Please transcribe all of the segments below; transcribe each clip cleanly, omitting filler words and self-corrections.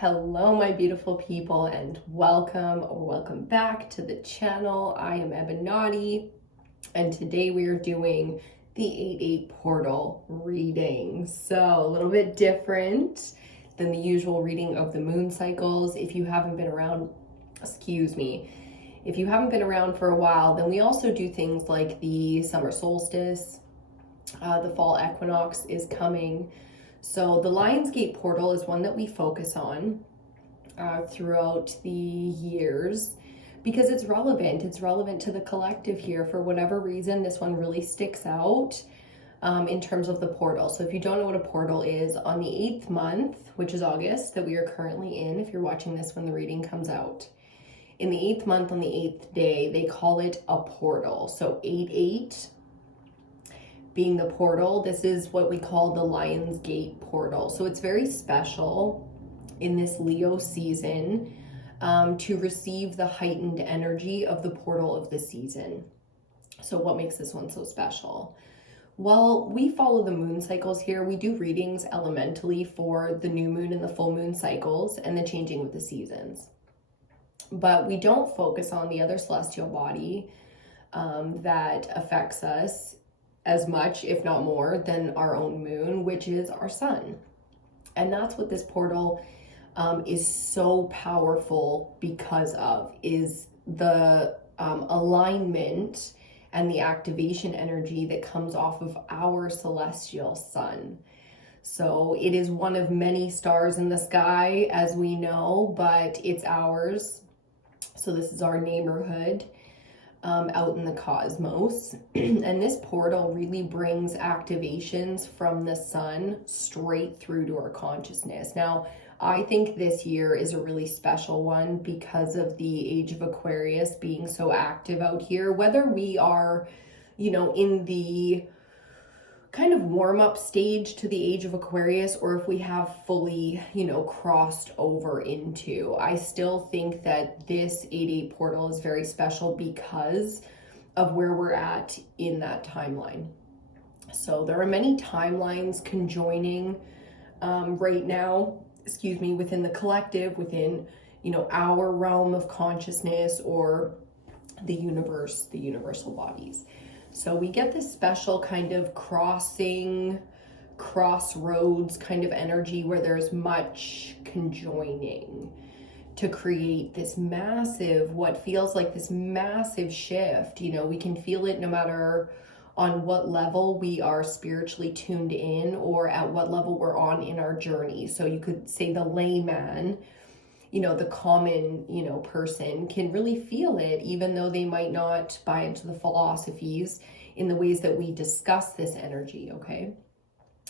Hello, my beautiful people, and welcome back to the channel. I am Ebinotti, and today we are doing the 8/8 portal reading. So a little bit different than the usual reading of the moon cycles. If you haven't been around, if you haven't been around for a while, then we also do things like the summer solstice, the fall equinox is coming. So the Lionsgate portal is one that we focus on throughout the years because it's relevant. It's relevant to the collective here. For whatever reason, this one really sticks out in terms of the portal. So if you don't know what a portal is, on the 8th month, which is August, that we are currently in, if you're watching this when the reading comes out, in the 8th month on the 8th day, they call it a portal. So 8/8 being the portal, this is what we call the Lionsgate portal. So it's very special in this Leo season to receive the heightened energy of the portal of the season. So what makes this one so special? Well, we follow the moon cycles here. We do readings elementally for the new moon and the full moon cycles and the changing with the seasons. But we don't focus on the other celestial body that affects us as much, if not more, than our own moon, which is our sun. And that's what this portal is so powerful because of, is the alignment and the activation energy that comes off of our celestial sun. So it is one of many stars in the sky, as we know, but it's ours. So this is our neighborhood out in the cosmos. And this portal really brings activations from the sun straight through to our consciousness. Now, I think this year is a really special one because of the age of Aquarius being so active out here. Whether we are, in the kind of warm-up stage to the age of Aquarius, or if we have fully, crossed over into, I still think that this 8/8 portal is very special because of where we're at in that timeline. So there are many timelines conjoining right now, within the collective, within, our realm of consciousness or the universe, the universal bodies. So we get this special kind of crossroads kind of energy where there's much conjoining to create this massive, what feels like this massive shift. We can feel it no matter on what level we are spiritually tuned in or at what level we're on in our journey. So you could say the layman, the common, person can really feel it, even though they might not buy into the philosophies in the ways that we discuss this energy, okay?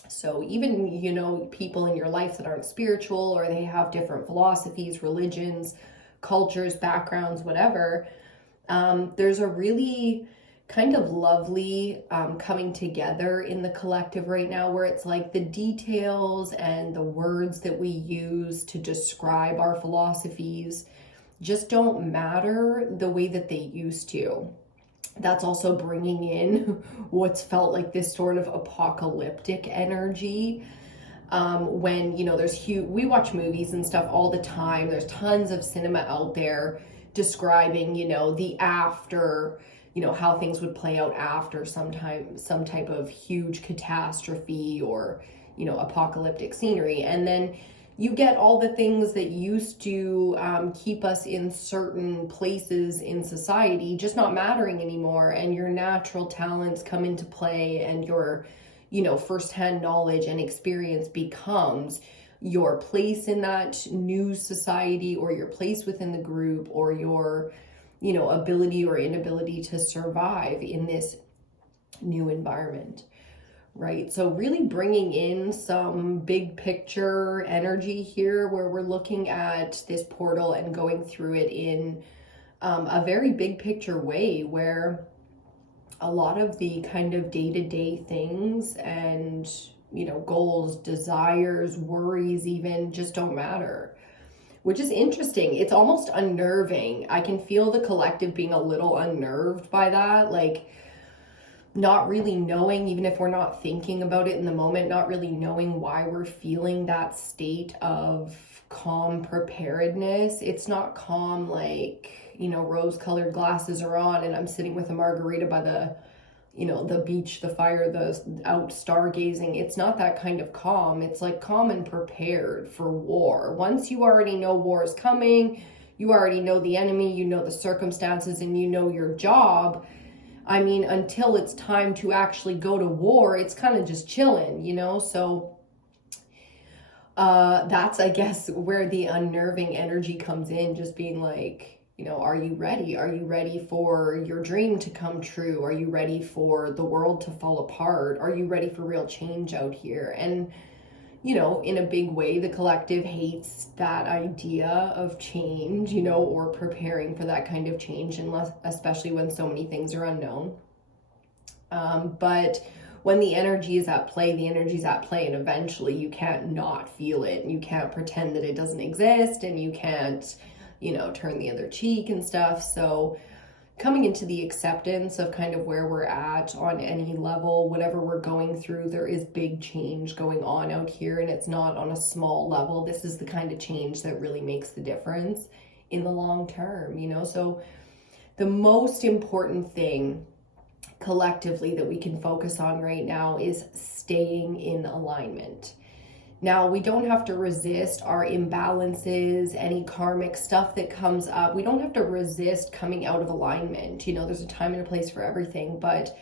So even, people in your life that aren't spiritual, or they have different philosophies, religions, cultures, backgrounds, whatever, there's a really kind of lovely coming together in the collective right now, where it's like the details and the words that we use to describe our philosophies just don't matter the way that they used to. That's also bringing in what's felt like this sort of apocalyptic energy. When, we watch movies and stuff all the time. There's tons of cinema out there describing, the after, how things would play out after some type of huge catastrophe or, apocalyptic scenery. And then you get all the things that used to keep us in certain places in society just not mattering anymore, and your natural talents come into play, and your, firsthand knowledge and experience becomes your place in that new society, or your place within the group, or your, ability or inability to survive in this new environment. Right? So really bringing in some big picture energy here, where we're looking at this portal and going through it in a very big picture way, where a lot of the kind of day-to-day things and, goals, desires, worries even just don't matter, which is interesting. It's almost unnerving. I can feel the collective being a little unnerved by that, like not really knowing, even if we're not thinking about it in the moment, not really knowing why we're feeling that state of calm preparedness. It's not calm like, you know, rose-colored glasses are on and I'm sitting with a margarita by the, you know, the beach, the fire, the out stargazing. It's not that kind of calm. It's like calm and prepared for war. Once you already know war is coming, you already know the enemy, you know the circumstances, and you know your job. I mean, until it's time to actually go to war, it's kind of just chilling, you know? So that's, I guess, where the unnerving energy comes in, just being like, you know, are you ready? Are you ready for your dream to come true? Are you ready for the world to fall apart? Are you ready for real change out here? And, you know, in a big way, the collective hates that idea of change, you know, or preparing for that kind of change, unless, especially when so many things are unknown. But when the energy is at play, the energy is at play, and eventually you can't not feel it. You can't pretend that it doesn't exist, and you can't, you know, turn the other cheek and stuff. So coming into the acceptance of kind of where we're at on any level, whatever we're going through, there is big change going on out here, and it's not on a small level. This is the kind of change that really makes the difference in the long term, you know? So the most important thing collectively that we can focus on right now is staying in alignment. Now, we don't have to resist our imbalances, any karmic stuff that comes up. We don't have to resist coming out of alignment. You know, there's a time and a place for everything. But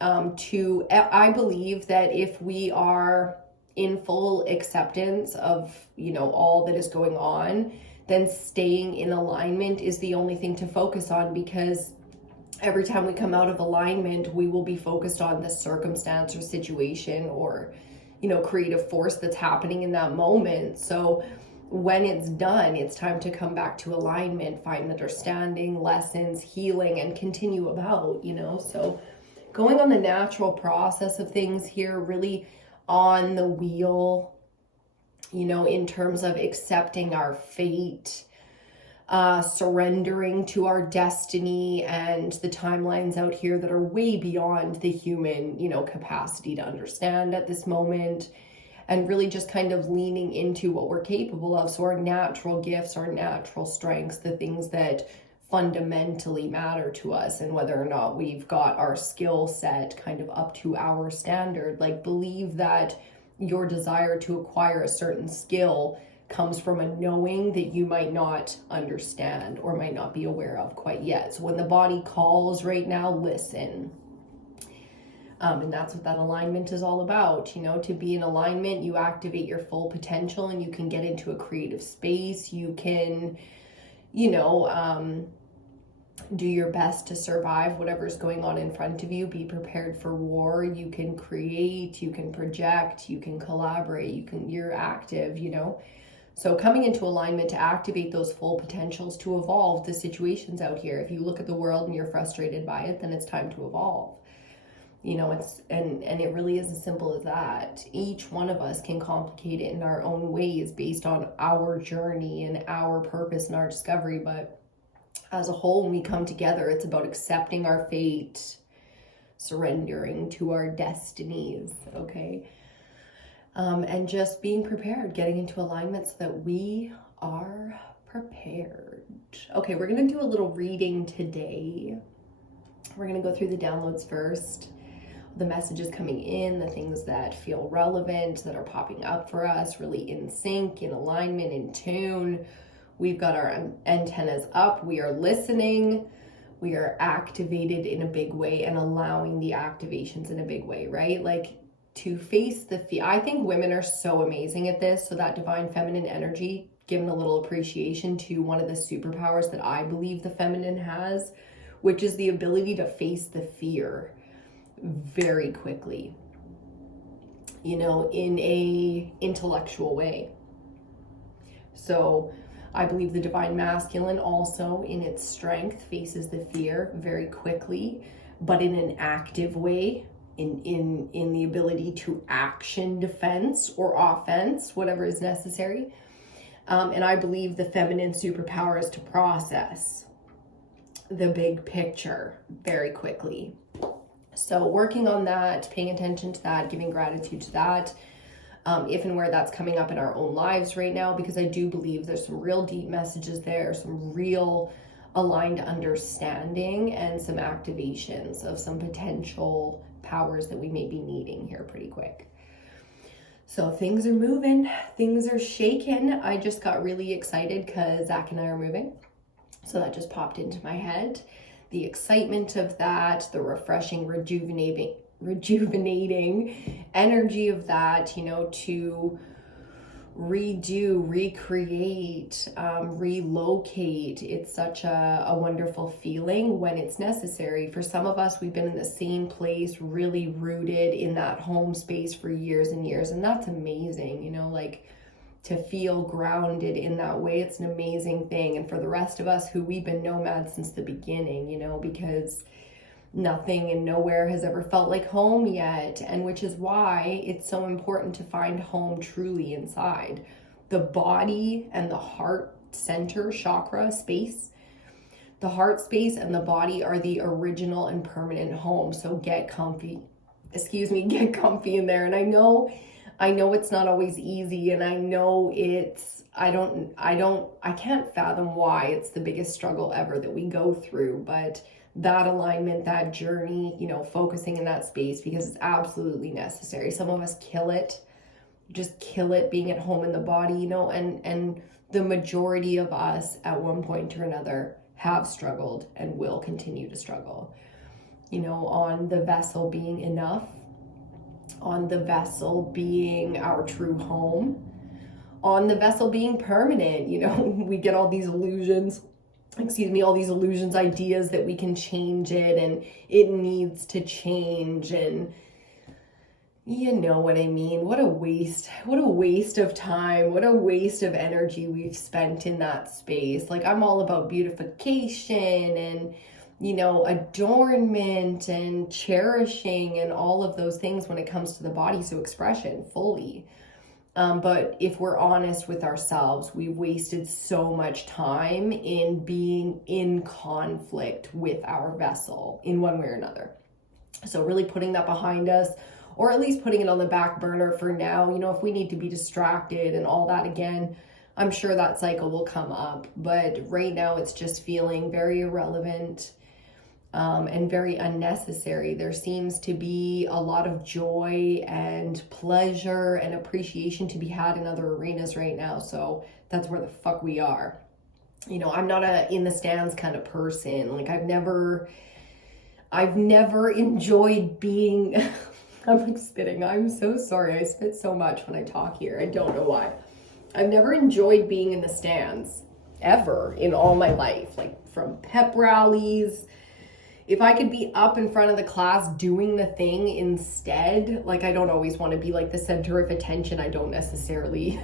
I believe that if we are in full acceptance of, you know, all that is going on, then staying in alignment is the only thing to focus on, because every time we come out of alignment, we will be focused on the circumstance or situation or, you know, creative force that's happening in that moment. So when it's done, it's time to come back to alignment, find understanding, lessons, healing, and continue about, you know. So going on the natural process of things here, really on the wheel, you know, in terms of accepting our fate, surrendering to our destiny and the timelines out here that are way beyond the human, you know, capacity to understand at this moment, and really just kind of leaning into what we're capable of. So our natural gifts, our natural strengths, the things that fundamentally matter to us, and whether or not we've got our skill set kind of up to our standard. Like, believe that your desire to acquire a certain skill comes from a knowing that you might not understand or might not be aware of quite yet. So when the body calls right now, listen. And that's what that alignment is all about. You know, to be in alignment, you activate your full potential and you can get into a creative space. You can, you know, do your best to survive whatever's going on in front of you. Be prepared for war. You can create, you can project, you can collaborate, you're active, you know. So coming into alignment to activate those full potentials to evolve the situations out here. If you look at the world and you're frustrated by it, then it's time to evolve. You know, and it really is as simple as that. Each one of us can complicate it in our own ways based on our journey and our purpose and our discovery. But as a whole, when we come together, it's about accepting our fate, surrendering to our destinies, okay? And just being prepared, getting into alignment so that we are prepared. Okay, we're going to do a little reading today. We're going to go through the downloads first, the messages coming in, the things that feel relevant, that are popping up for us, really in sync, in alignment, in tune. We've got our antennas up. We are listening. We are activated in a big way and allowing the activations in a big way, right? Like, to face the fear. I think women are so amazing at this. So that divine feminine energy, given a little appreciation to one of the superpowers that I believe the feminine has, which is the ability to face the fear very quickly, you know, in a intellectual way. So I believe the divine masculine also in its strength faces the fear very quickly, but in an active way. In the ability to action defense or offense, whatever is necessary. And I believe the feminine superpower is to process the big picture very quickly. So working on that, paying attention to that, giving gratitude to that. if and where that's coming up in our own lives right now, because I do believe there's some real deep messages there, some real aligned understanding, and some activations of some potential powers that we may be needing here pretty quick. So things are moving, things are shaking. I just got really excited because Zach and I are moving. So that just popped into my head. The excitement of that, the refreshing, rejuvenating energy of that, you know, to redo, recreate, relocate. It's such a wonderful feeling when it's necessary. For some of us, we've been in the same place, really rooted in that home space for years and years, and that's amazing, you know, like to feel grounded in that way. It's an amazing thing. And for the rest of us who we've been nomads since the beginning, you know, because nothing and nowhere has ever felt like home yet, and which is why it's so important to find home truly inside. The body and the heart center chakra space, the heart space and the body are the original and permanent home. So get comfy, get comfy in there. And I know it's not always easy, and I know I can't fathom why it's the biggest struggle ever that we go through, but that alignment, that journey, you know, focusing in that space, because it's absolutely necessary. Some of us just kill it being at home in the body, you know, and the majority of us at one point or another have struggled and will continue to struggle, you know, on the vessel being enough, on the vessel being our true home, on the vessel being permanent. You know, we get all these illusions, ideas that we can change it and it needs to change, and you know what I mean? What a waste of time, what a waste of energy we've spent in that space. Like, I'm all about beautification and, you know, adornment and cherishing and all of those things when it comes to the body, so expression fully. But if we're honest with ourselves, we've wasted so much time in being in conflict with our vessel in one way or another. So really putting that behind us, or at least putting it on the back burner for now. You know, if we need to be distracted and all that again, I'm sure that cycle will come up. But right now it's just feeling very irrelevant. And very unnecessary. There seems to be a lot of joy and pleasure and appreciation to be had in other arenas right now. So that's where the fuck we are. You know, I'm not a in the stands kind of person. Like, I've never enjoyed being, I'm like spitting. I'm so sorry. I spit so much when I talk here. I don't know why. I've never enjoyed being in the stands ever in all my life. Like, from pep rallies, if I could be up in front of the class doing the thing instead, like, I don't always want to be like the center of attention. I don't necessarily,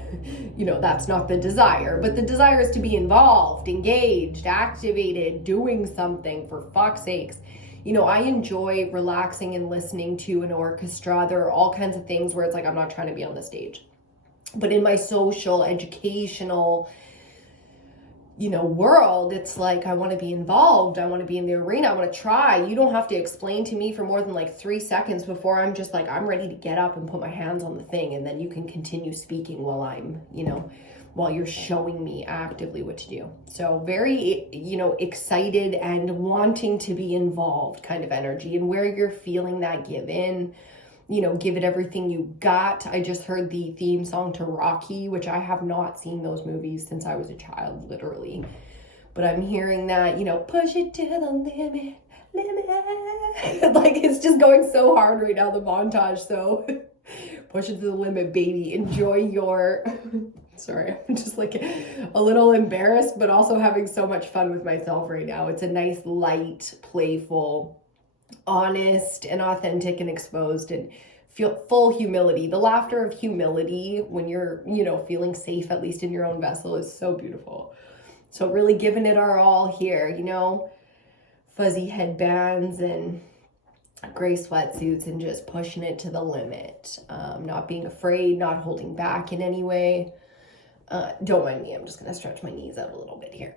you know, that's not the desire, but the desire is to be involved, engaged, activated, doing something, for fuck's sakes. You know, I enjoy relaxing and listening to an orchestra. There are all kinds of things where it's like, I'm not trying to be on the stage. But in my social, educational, you know, world, it's like, I want to be involved. I want to be in the arena. I want to try. You don't have to explain to me for more than like 3 seconds before I'm just like, I'm ready to get up and put my hands on the thing. And then you can continue speaking while I'm, you know, while you're showing me actively what to do. So very, you know, excited and wanting to be involved kind of energy, and where you're feeling that give in, you know, give it everything you got. I just heard the theme song to Rocky, which I have not seen those movies since I was a child, literally. But I'm hearing that, you know, push it to the limit. Like, it's just going so hard right now, the montage. So push it to the limit, baby. Enjoy your, sorry, I'm just like a little embarrassed, but also having so much fun with myself right now. It's a nice, light, playful, honest and authentic and exposed, and feel full humility. The laughter of humility when you're, you know, feeling safe, at least in your own vessel, is so beautiful. So really giving it our all here, you know, fuzzy headbands and gray sweatsuits, and just pushing it to the limit. Not being afraid, not holding back in any way. Don't mind me, I'm just gonna stretch my knees out a little bit here.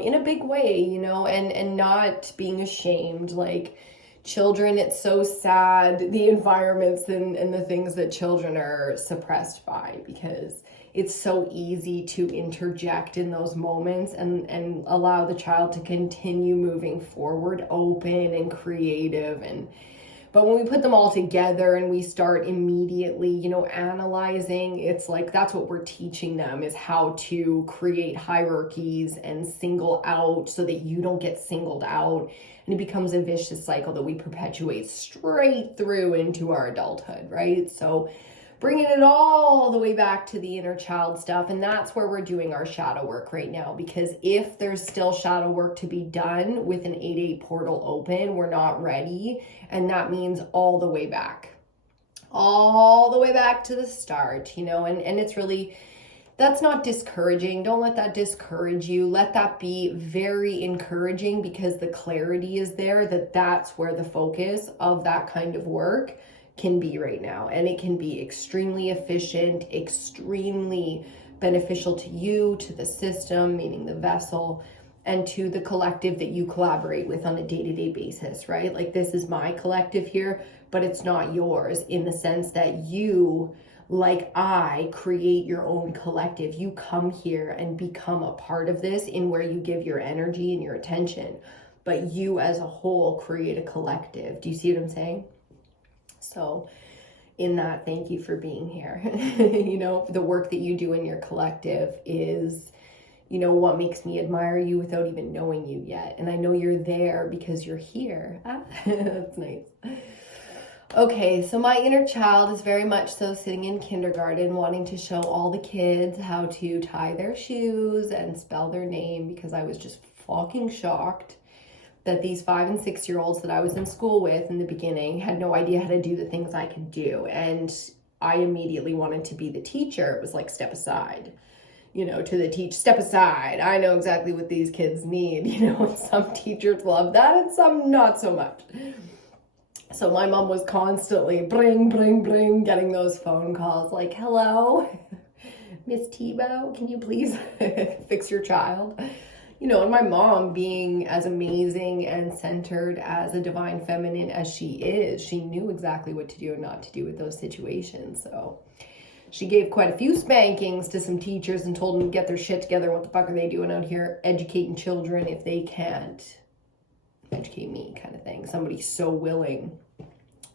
In a big way, you know, and not being ashamed. Like, children, it's so sad, the environments and the things that children are suppressed by, because it's so easy to interject in those moments and allow the child to continue moving forward, open and creative. But when we put them all together and we start immediately, you know, analyzing, it's like that's what we're teaching them, is how to create hierarchies and single out so that you don't get singled out. And it becomes a vicious cycle that we perpetuate straight through into our adulthood, right? So bringing it all the way back to the inner child stuff. And that's where we're doing our shadow work right now, because if there's still shadow work to be done with an 8/8 portal open, we're not ready. And that means all the way back to the start, you know, and it's really, that's not discouraging. Don't let that discourage you. Let that be very encouraging, because the clarity is there that that's where the focus of that kind of work can be right now. And it can be extremely efficient, extremely beneficial to you, to the system, meaning the vessel, and to the collective that you collaborate with on a day-to-day basis, right? Like, this is my collective here, but it's not yours, in the sense that you, like I, create your own collective. You come here and become a part of this in where you give your energy and your attention, but you as a whole create a collective. Do you see what I'm saying? So in that, thank you for being here. You know, the work that you do in your collective is, you know, what makes me admire you without even knowing you yet. And I know you're there because you're here. That's nice. Okay, so my inner child is very much so sitting in kindergarten, wanting to show all the kids how to tie their shoes and spell their name, because I was just fucking shocked that these 5 and 6 year olds that I was in school with in the beginning had no idea how to do the things I could do. And I immediately wanted to be the teacher. It was like, step aside, you know, to the teach, step aside. I know exactly what these kids need, you know, and some teachers love that and some not so much. So my mom was constantly bring, getting those phone calls like, hello, Miss Tebow, can you please fix your child? You know, and my mom, being as amazing and centered as a divine feminine as she is, she knew exactly what to do and not to do with those situations. So she gave quite a few spankings to some teachers and told them to get their shit together. What the fuck are they doing out here educating children if they can't educate me, kind of thing. Somebody so willing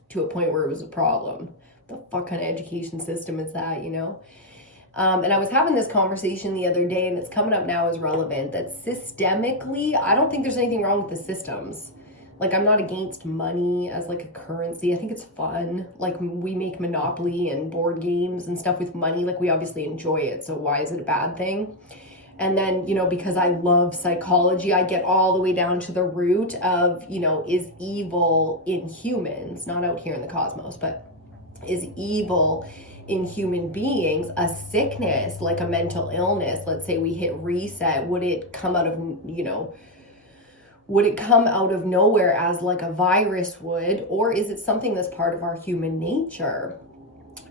to a point where it was a problem. The fuck kind of education system is that, you know? And I was having this conversation the other day, and it's coming up now as relevant, that systemically, I don't think there's anything wrong with the systems. Like, I'm not against money as like a currency. I think it's fun. Like, we make Monopoly and board games and stuff with money. Like, we obviously enjoy it. So why is it a bad thing? And then, you know, because I love psychology, I get all the way down to the root of, you know, is evil in humans, not out here in the cosmos, but is evil in human beings a sickness, like a mental illness? Let's say we hit reset. Would it come out of, you know, would it come out of nowhere as like a virus would? Or is it something that's part of our human nature?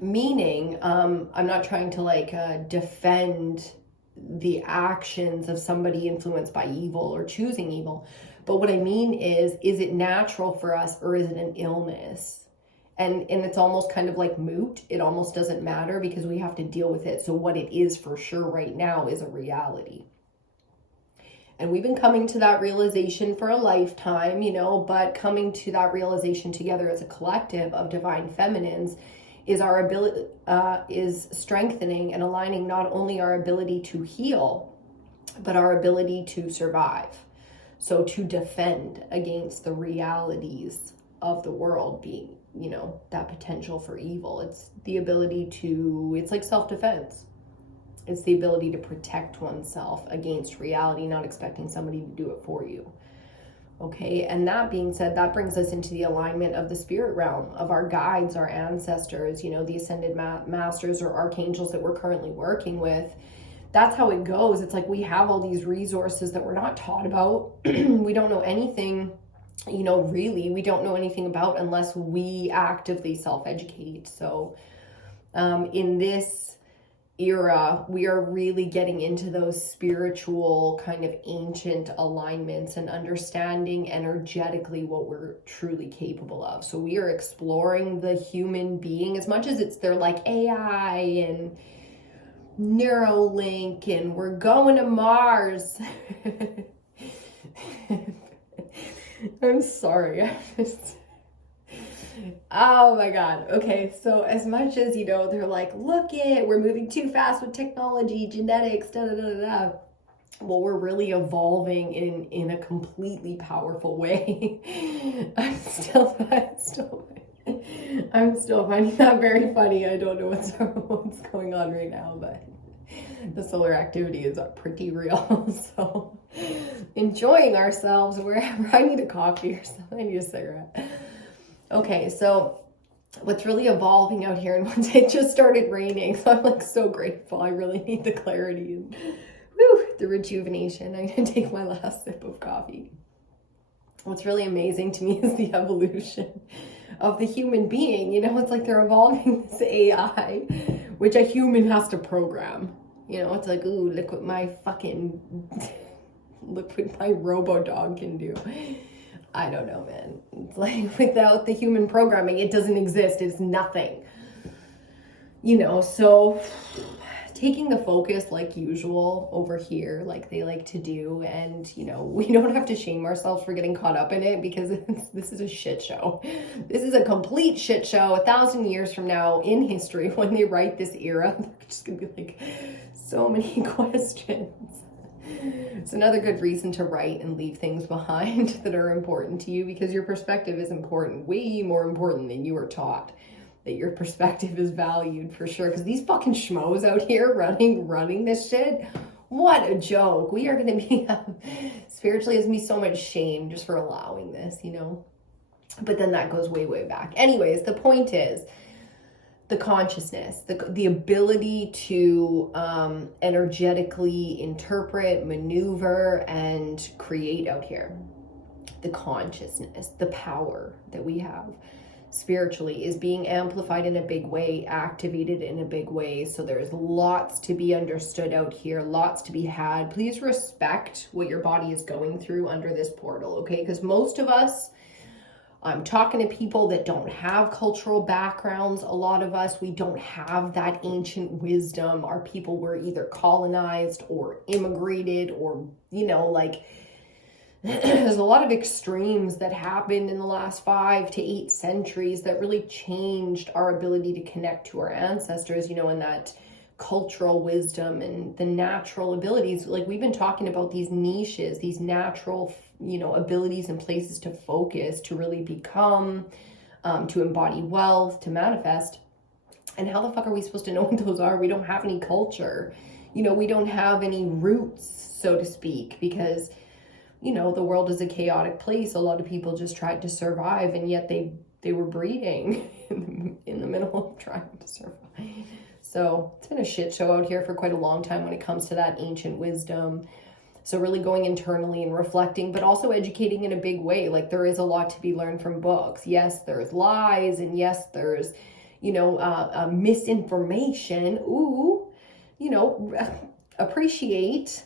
Meaning, I'm not trying to like defend the actions of somebody influenced by evil or choosing evil. But what I mean is it natural for us, or is it an illness? And it's almost kind of like moot. It almost doesn't matter because we have to deal with it. So what it is for sure right now is a reality. And we've been coming to that realization for a lifetime, you know, but coming to that realization together as a collective of divine feminines is our ability, is strengthening and aligning not only our ability to heal, but our ability to survive. So to defend against the realities of the world being, you know, that potential for evil. It's the ability to, it's like self-defense. It's the ability to protect oneself against reality, not expecting somebody to do it for you. Okay, and that being said, that brings us into the alignment of the spirit realm, of our guides, our ancestors, you know, the ascended masters or archangels that we're currently working with. That's how it goes. It's like we have all these resources that we're not taught about. We don't know anything, you know, really, we don't know anything about unless we actively self-educate. So in this era, we are really getting into those spiritual kind of ancient alignments and understanding energetically what we're truly capable of. So we are exploring the human being as much as they're like AI and Neuralink and we're going to Mars. I'm sorry. Oh my God. Okay. So as much as, they're like, look we're moving too fast with technology, genetics, da da da da da. Well, we're really evolving in a completely powerful way. I'm still finding that very funny. I don't know what's going on right now, but the solar activity is pretty real. So enjoying ourselves wherever. I need a coffee or something. I need a cigarette. Okay, so what's really evolving out here, and once it just started raining, so I'm like so grateful. I really need the clarity and the rejuvenation. I'm gonna take my last sip of coffee. What's really amazing to me is the evolution of the human being. It's like they're evolving this AI, which a human has to program. It's like, ooh, look what my robo dog can do. I don't know, man. It's like without the human programming, it doesn't exist. It's nothing. So taking the focus like usual over here, like they like to do. And, we don't have to shame ourselves for getting caught up in it because this is a shit show. This is a complete shit show. 1,000 years from now in history, when they write this era, they're just going to be like, so many questions. It's another good reason to write and leave things behind that are important to you, because your perspective is important, way more important than you were taught. That your perspective is valued for sure. Because these fucking schmoes out here running this shit, what a joke. We are going to be, spiritually, it's going to be so much shame just for allowing this, But then that goes way, way back. Anyways, the point is, the consciousness, the ability to energetically interpret, maneuver, and create out here. The consciousness, the power that we have spiritually is being amplified in a big way, activated in a big way. So there's lots to be understood out here, lots to be had. Please respect what your body is going through under this portal, okay? Because most of us, I'm talking to people that don't have cultural backgrounds. A lot of us, we don't have that ancient wisdom. Our people were either colonized or immigrated or, there's a lot of extremes that happened in the last 5 to 8 centuries that really changed our ability to connect to our ancestors, and that cultural wisdom and the natural abilities. Like we've been talking about these niches, these natural abilities and places to focus, to really become, to embody wealth, to manifest. And how the fuck are we supposed to know what those are? We don't have any culture. We don't have any roots, so to speak, because, the world is a chaotic place. A lot of people just tried to survive, and yet they were breeding in the middle of trying to survive. So it's been a shit show out here for quite a long time when it comes to that ancient wisdom. So really going internally and reflecting, but also educating in a big way. Like there is a lot to be learned from books. Yes, there's lies, and yes, there's, misinformation. Appreciate.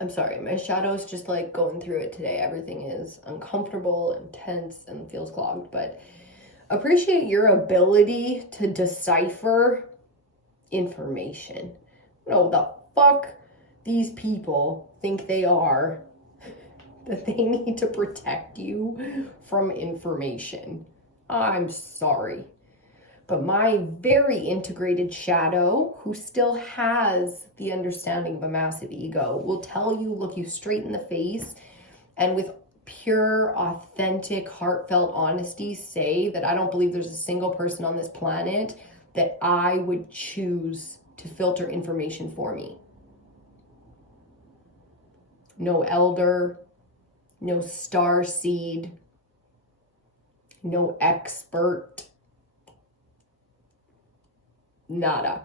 I'm sorry, my shadow's just like going through it today. Everything is uncomfortable and tense and feels clogged, but appreciate your ability to decipher information. The fuck these people think they are, that they need to protect you from information. I'm sorry. But my very integrated shadow, who still has the understanding of a massive ego, will tell you, look you straight in the face, and with pure, authentic, heartfelt honesty say that I don't believe there's a single person on this planet that I would choose to filter information for me. No elder, no star seed, no expert, nada.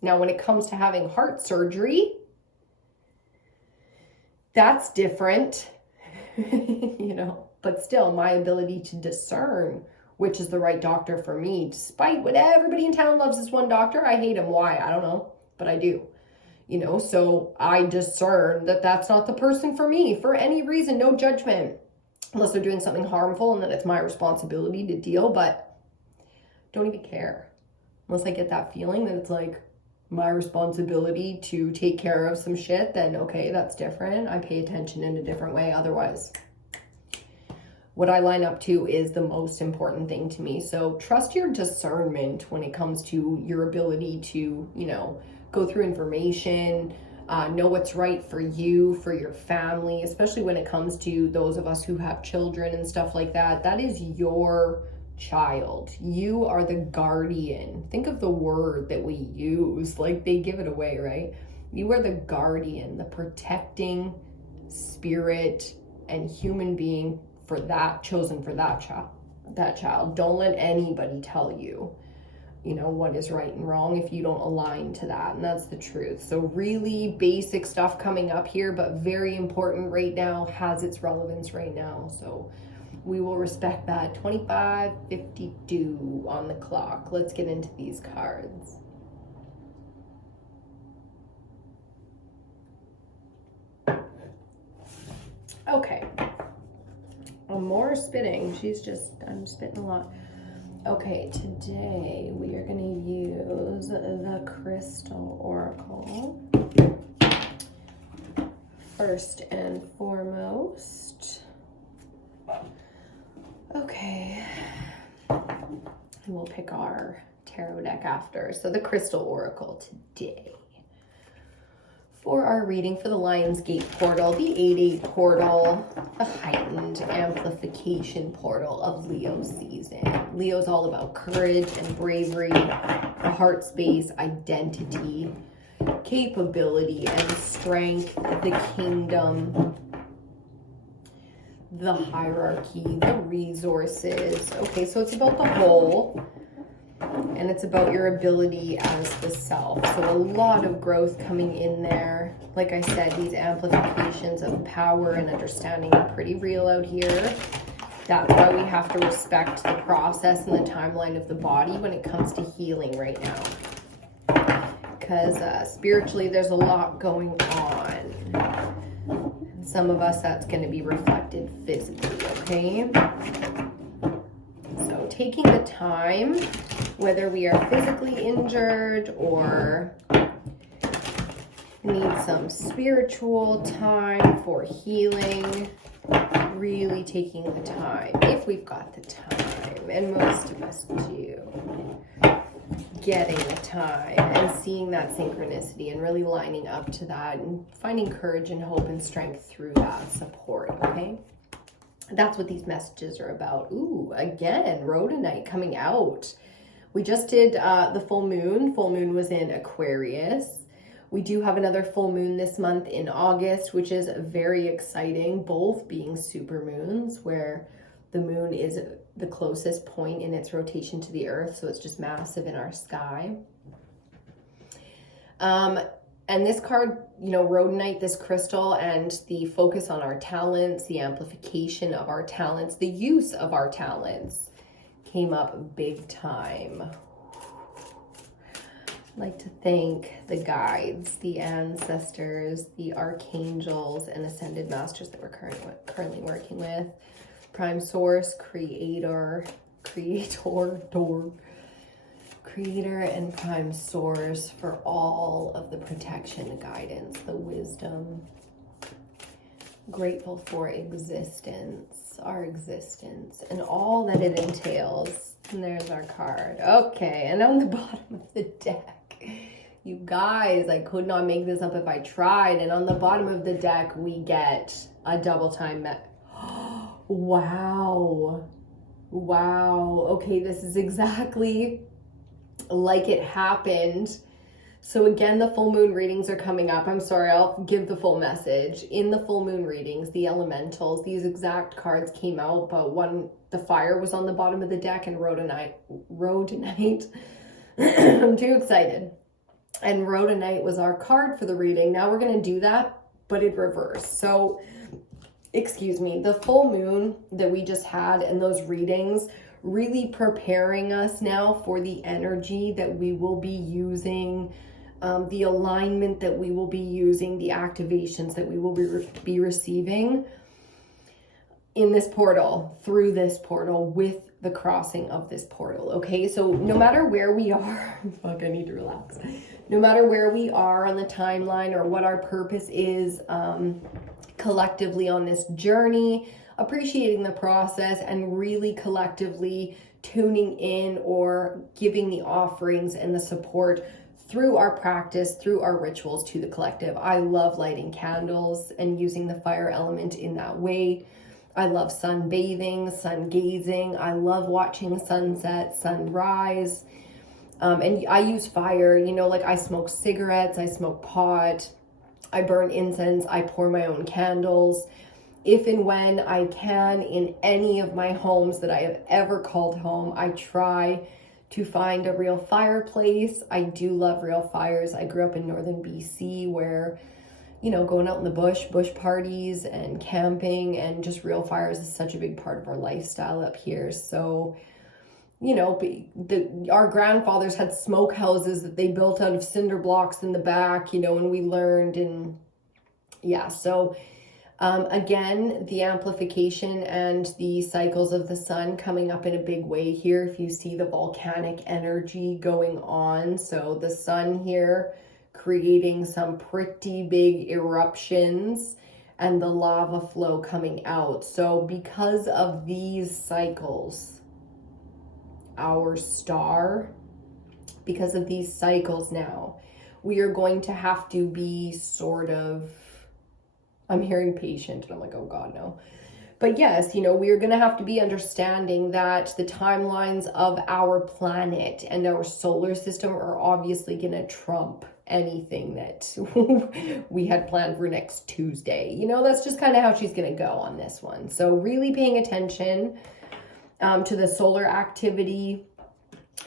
Now, when it comes to having heart surgery, that's different, but still my ability to discern which is the right doctor for me. Despite what everybody in town loves this one doctor, I hate him. Why? I don't know, but I do. You know, so I discern that that's not the person for me for any reason, no judgment, unless they're doing something harmful and then it's my responsibility to deal, but don't even care. Unless I get that feeling that it's like my responsibility to take care of some shit, then okay, that's different. I pay attention in a different way. Otherwise, what I line up to is the most important thing to me. So trust your discernment when it comes to your ability to, you know, go through information, know what's right for you, for your family, especially when it comes to those of us who have children and stuff like that. That is your child. You are the guardian. Think of the word that we use, like they give it away, right? You are the guardian, the protecting spirit and human being for that, chosen for that child. Don't let anybody tell you, you know, what is right and wrong if you don't align to that. And that's the truth. So really basic stuff coming up here, but very important right now, has its relevance right now. So we will respect that. 25:52 on the clock. Let's get into these cards. Okay. More spitting. I'm spitting a lot. Okay, today we are going to use the Crystal Oracle. First and foremost. Okay. And we'll pick our tarot deck after. So the Crystal Oracle today. For our reading for the Lionsgate Portal, the 8/8 portal, the heightened amplification portal of Leo season. Leo's all about courage and bravery, the heart space, identity, capability and strength, the kingdom, the hierarchy, the resources. Okay, so it's about the whole. And it's about your ability as the self. So a lot of growth coming in there. Like I said, these amplifications of power and understanding are pretty real out here. That's why we have to respect the process and the timeline of the body when it comes to healing right now. Because spiritually, there's a lot going on. And some of us, that's going to be reflected physically, okay? So taking the time, whether we are physically injured or need some spiritual time for healing, really taking the time, if we've got the time, and most of us do, getting the time and seeing that synchronicity and really lining up to that and finding courage and hope and strength through that support, okay? That's what these messages are about. Ooh, again, rhodonite coming out. We just did the full moon. Full moon was in Aquarius. We do have another full moon this month in August, which is very exciting, both being super moons, where the moon is the closest point in its rotation to the earth, so it's just massive in our sky. And this card, you know, rhodonite, this crystal, and the focus on our talents, the amplification of our talents, the use of our talents came up big time. I'd like to thank the guides, the ancestors, the archangels, and ascended masters that we're currently working with. Prime source, creator and prime source for all of the protection, guidance, the wisdom. Grateful for existence, our existence, and all that it entails. And there's our card. Okay, and on the bottom of the deck, you guys, I could not make this up if I tried. And on the bottom of the deck, we get a double time. Wow. Okay, this is exactly like it happened. So again, the full moon readings are coming up. I'm sorry, I'll give the full message. In the full moon readings, the elementals, these exact cards came out, but the fire was on the bottom of the deck and rhodonite. I'm too excited. And rhodonite was our card for the reading. Now we're going to do that, but in reverse. So, excuse me, the full moon that we just had and those readings really preparing us now for the energy that we will be using, the alignment that we will be using, the activations that we will be receiving in this portal, through this portal, with the crossing of this portal. Okay, so no matter where we are, fuck, I need to relax. No matter where we are on the timeline or what our purpose is collectively on this journey, appreciating the process and really collectively tuning in or giving the offerings and the support through our practice, through our rituals to the collective. I love lighting candles and using the fire element in that way. I love sunbathing, sun gazing. I love watching sunset, sunrise. And I use fire, you know, like I smoke cigarettes, I smoke pot, I burn incense, I pour my own candles. If and when I can, in any of my homes that I have ever called home, I try to find a real fireplace. I do love real fires. I grew up in northern BC where, you know, going out in the bush parties and camping and just real fires is such a big part of our lifestyle up here. So, you know, our grandfathers had smoke houses that they built out of cinder blocks in the back, you know, and we learned. And yeah, so again, the amplification and the cycles of the sun coming up in a big way here. If you see the volcanic energy going on, so the sun here creating some pretty big eruptions and the lava flow coming out. So because of these cycles, our star, because of these cycles now, we are going to have to be sort of, I'm hearing patient and I'm like, oh God, no. But yes, you know, we're going to have to be understanding that the timelines of our planet and our solar system are obviously going to trump anything that we had planned for next Tuesday. You know, that's just kind of how she's going to go on this one. So really paying attention to the solar activity,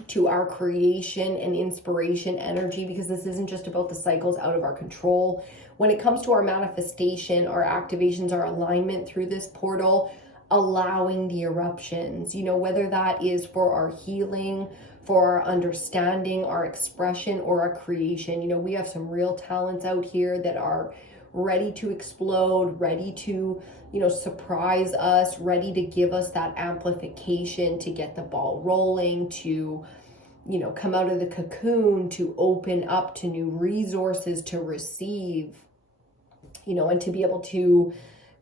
to our creation and inspiration energy, because this isn't just about the cycles out of our control. When it comes to our manifestation, our activations, our alignment through this portal, allowing the eruptions, you know, whether that is for our healing, for our understanding, our expression, or our creation. You know, we have some real talents out here that are ready to explode, ready to, you know, surprise us, ready to give us that amplification, to get the ball rolling, to, you know, come out of the cocoon, to open up to new resources, to receive, you know, and to be able to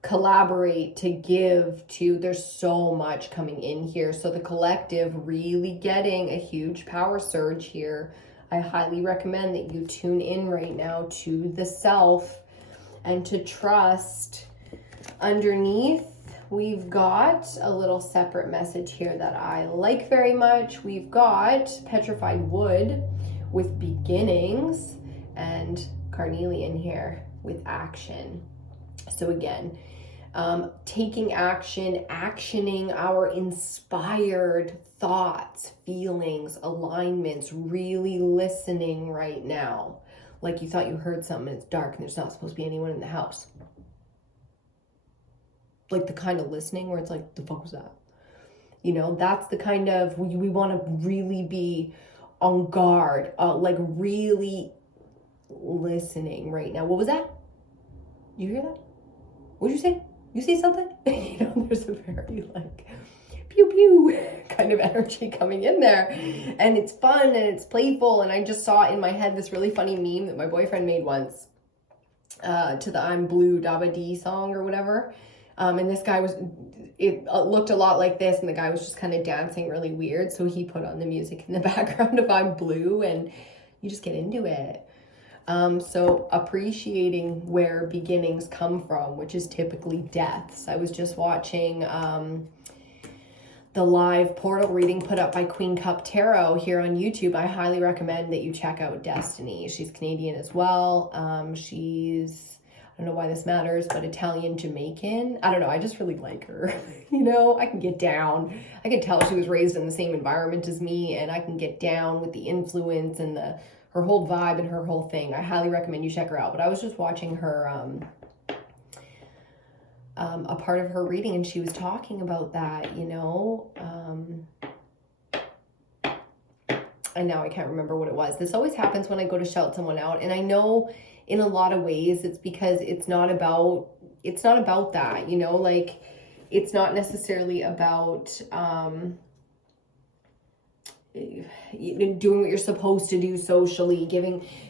collaborate, to give, to, there's so much coming in here. So the collective really getting a huge power surge here. I highly recommend that you tune in right now to the self and to trust. Underneath, we've got a little separate message here that I like very much. We've got petrified wood with beginnings and carnelian here with action. So again, taking action, actioning our inspired thoughts, feelings, alignments, really listening right now. Like you thought you heard something and it's dark and there's not supposed to be anyone in the house. Like the kind of listening where it's like, the fuck was that? You know, that's the kind of, we want to really be on guard, like really listening right now. What was that? You hear that? What'd you say? You say something? You know, there's a very like pew pew kind of energy coming in there, and it's fun and it's playful. And I just saw in my head this really funny meme that my boyfriend made once to the I'm Blue Daba Dee song or whatever. And this guy was, it looked a lot like this, and the guy was just kind of dancing really weird. So he put on the music in the background of I'm Blue, and you just get into it. So appreciating where beginnings come from, which is typically deaths. I was just watching the live portal reading put up by Queen Cup Tarot here on YouTube. I highly recommend that you check out Destiny. She's Canadian as well. She's, I don't know why this matters, but Italian Jamaican. I don't know. I just really like her. You know, I can get down. I can tell she was raised in the same environment as me, and I can get down with the influence and her whole vibe and her whole thing. I highly recommend you check her out. But I was just watching her a part of her reading, and she was talking about that, you know, and now I can't remember what it was. This always happens when I go to shout someone out, and I know in a lot of ways it's because it's not about that, you know, like it's not necessarily about doing what you're supposed to do socially,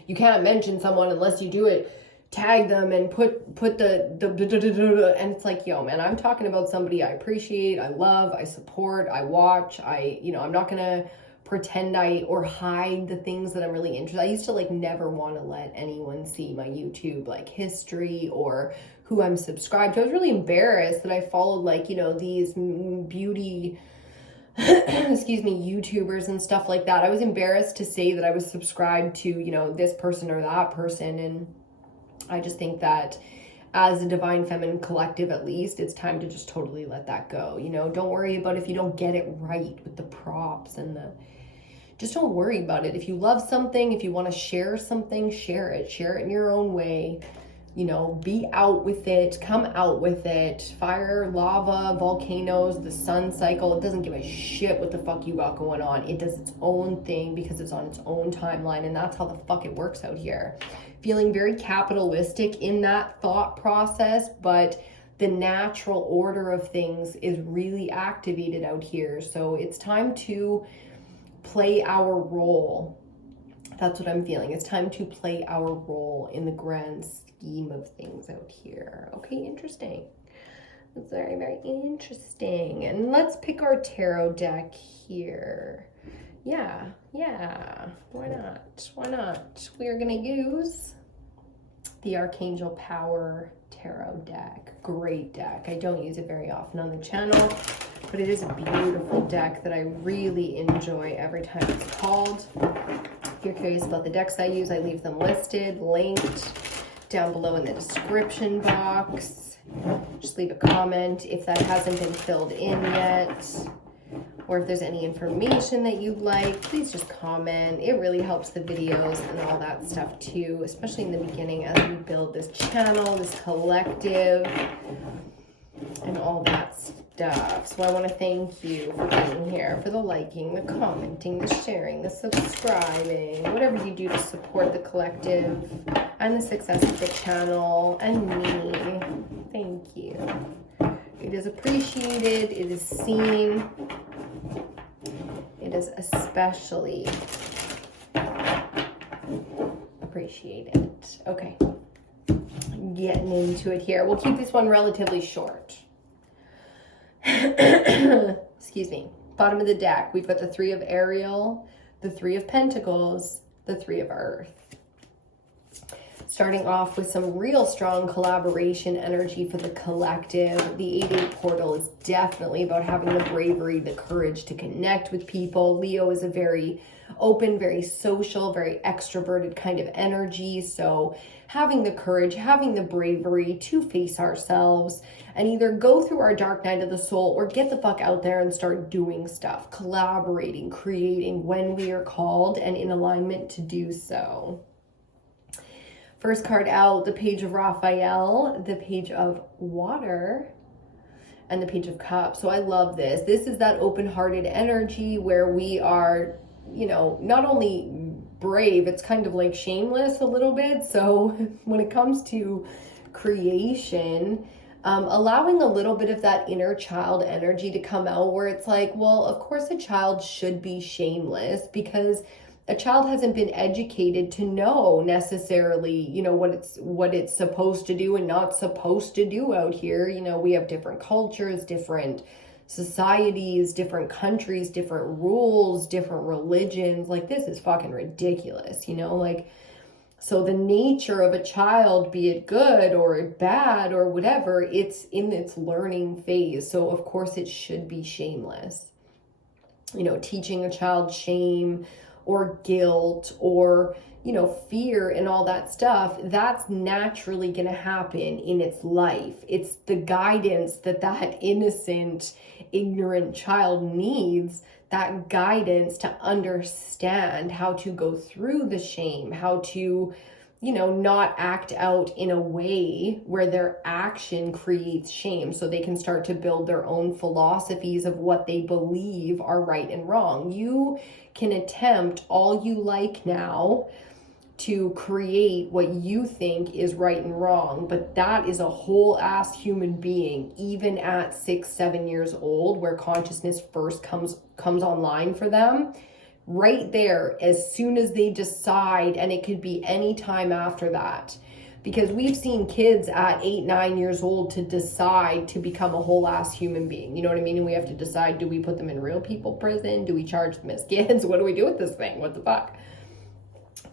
you can't mention someone unless you do it, tag them and put the and it's like, yo man, I'm talking about somebody I appreciate, I love, I support, I watch, I'm not gonna pretend or hide the things that I'm really interested. I used to like never want to let anyone see my YouTube like history or who I'm subscribed to. I was really embarrassed that I followed like, you know, these beauty excuse me, YouTubers and stuff like that. I was embarrassed to say that I was subscribed to, you know, this person or that person. And I just think that as a Divine Feminine collective, at least, it's time to just totally let that go. You know, don't worry about if you don't get it right with the props and just don't worry about it. If you love something, if you want to share something, share it in your own way. You know, be out with it, come out with it. Fire, lava, volcanoes, the sun cycle, it doesn't give a shit what the fuck you got going on. It does its own thing because it's on its own timeline, and that's how the fuck it works out here. Feeling very capitalistic in that thought process, but the natural order of things is really activated out here. So it's time to play our role. That's what I'm feeling. It's time to play our role in the grand scheme of things out here. Okay, interesting. That's very, very interesting. And let's pick our tarot deck here. Yeah, why not? We are gonna use the Archangel Power Tarot deck. Great deck. I don't use it very often on the channel, but it is a beautiful deck that I really enjoy every time it's called. If you're curious about the decks I use, I leave them listed, linked down below in the description box. Just leave a comment if that hasn't been filled in yet, or if there's any information that you'd like, please just comment. It really helps the videos and all that stuff too, especially in the beginning as we build this channel, this collective, and all that stuff. So I want to thank you for being here, for the liking, the commenting, the sharing, the subscribing, whatever you do to support the collective and the success of the channel and me. Thank you. It is appreciated. It is seen. It is especially appreciated. Okay. Getting into it here. We'll keep this one relatively short. Excuse me. Bottom of the deck, we've got the Three of Ariel, the Three of Pentacles, the Three of Earth. Starting off with some real strong collaboration energy for the collective. The 8-8 portal is definitely about having the bravery, the courage to connect with people. Leo is a very open, very social, very extroverted kind of energy. So having the courage, having the bravery to face ourselves and either go through our dark night of the soul or get the fuck out there and start doing stuff, collaborating, creating when we are called and in alignment to do so. First card out, the Page of Raphael, the Page of Water, and the Page of Cups. So I love this. This is that open-hearted energy where we are, you know, not only brave, it's kind of like shameless a little bit. So when it comes to creation, allowing a little bit of that inner child energy to come out where it's like, well, of course a child should be shameless because a child hasn't been educated to know necessarily, you know, what it's supposed to do and not supposed to do out here. You know, we have different cultures, different societies, different countries, different rules, different religions. Like, this is fucking ridiculous, you know, like, so the nature of a child, be it good or bad or whatever, it's in its learning phase. So of course it should be shameless. You know, teaching a child shame or guilt or, you know, fear and all that stuff, that's naturally going to happen in its life. It's the guidance that innocent, ignorant child needs, that guidance to understand how to go through the shame, how to, you know, not act out in a way where their action creates shame, so they can start to build their own philosophies of what they believe are right and wrong. You can attempt all you like now to create what you think is right and wrong, but that is a whole ass human being, even at 6-7 years old, where consciousness first comes online for them. Right there, as soon as they decide, and it could be any time after that, because we've seen kids at 8-9 years old to decide to become a whole ass human being, you know what I mean? And we have to decide, do we put them in real people prison? Do we charge them as kids? What do we do with this thing? What the fuck?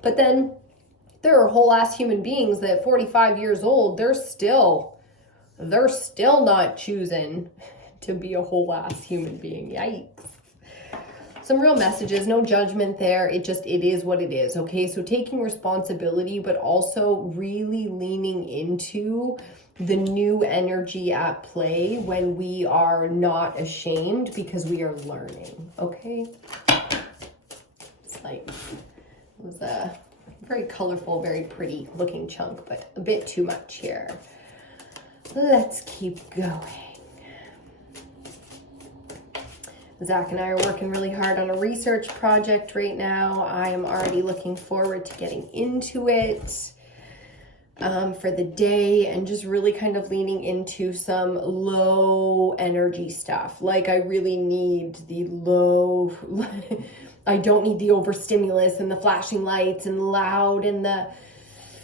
But then there are whole ass human beings that at 45 years old, they're still not choosing to be a whole ass human being. Yikes. Some real messages, no judgment there. It is what it is. Okay. So taking responsibility, but also really leaning into the new energy at play when we are not ashamed because we are learning. Okay. It's like, it was a very colorful, very pretty looking chunk, but a bit too much here. Let's keep going. Zach and I are working really hard on a research project right now. I am already looking forward to getting into it for the day, and just really kind of leaning into some low energy stuff. Like, I really need the low, I don't need the overstimulus and the flashing lights and loud and the